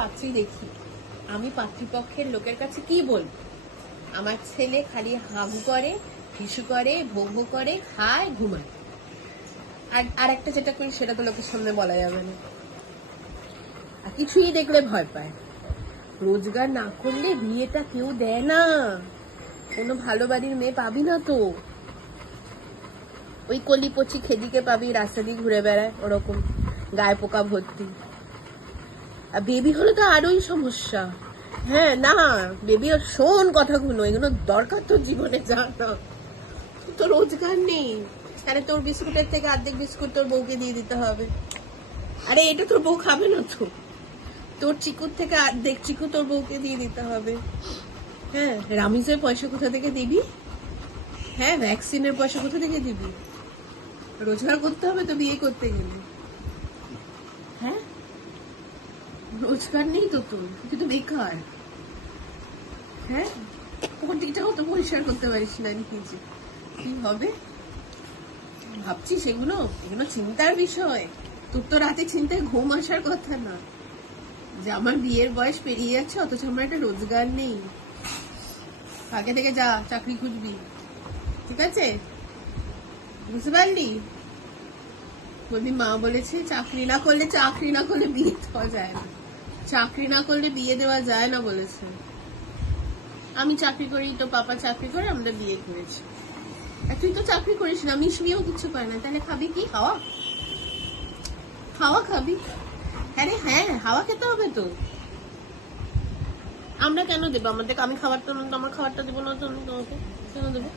পাত্রী দেখি, আমি পাত্রীপক্ষের লোকের কাছে কি বলবো? আমার ছেলে খালি হাগু করে, হিসু করে, ভোগ করে, খায়, ঘুমায়। আর একটা যেটা করি সেটা তো লোকের সামনে বলা যাবে না। আর কিছুই দেখলে ভয় পায়। রোজগার না করলে বিয়েটা কেউ দেয় না। কোনো ভালো বাড়ির মেয়ে পাবি না তো। ওই কলি পচি খেদিকে পাবি, রাস্তা দিয়ে ঘুরে বেড়ায় ওরকম, গায়ে পোকা ভর্তি। আর বেবি হলে তো আরোই সমস্যা। হ্যাঁ, না বেবি, শোন কথাগুলো, এগুলো দরকার তোর জীবনে, জান না। তো রোজগার নেই, আরে তোর বিস্কুটের থেকে অর্ধেক বিস্কুট তোর বউকে দিয়ে দিতে হবে। আরে এটা তোর বউ খাবে না তো। তোর চিকুর থেকে অর্ধেক চিকু তোর বউকে দিয়ে দিতে হবে। হ্যাঁ, রামিজের পয়সা কোথা থেকে দিবি? হ্যাঁ, ভ্যাকসিনের পয়সা কোথা থেকে দিবি? রোজগার করতে হবে তো বিয়ে করতে গেলে। হ্যাঁ, রোজগার নেই তো তোর, তুই তো বেকার। হ্যাঁ, ওর দিকটাও তো পরিষ্কার করতে পারিস না, নিজে কি হবে ভাবছিস? এগুলো চিন্তার বিষয়। তোর তো রাতে চিন্তায় ঘুম আসার কথা না, যে আমার বিয়ের বয়স পেরিয়ে যাচ্ছে অথচ আমার একটা রোজগার নেই। আগে থেকে যা চাকরি খুঁজবি, ঠিক আছে? বুঝতে পারলি? বলবি মা বলেছে চাকরি না করলে বিয়ে দেওয়া যায় না, চাকরি না করলে বিয়ে দেওয়া যায় না বলেছে। আমি চাকরি করি, তো পাপা চাকরি করে, আমরা বিয়ে করেছি। আর তুই তো চাকরি করিস না, মিশমিও কিছু করে না, তাহলে খাবি কি? হাওয়া খাবি? আরে হ্যাঁ, হাওয়া খেতে হবে তো। আমরা কেন দেবো? আমি খাবারটা, আমার খাবারটা দেবো না তো, আমি তোমাকে কেন দেবো?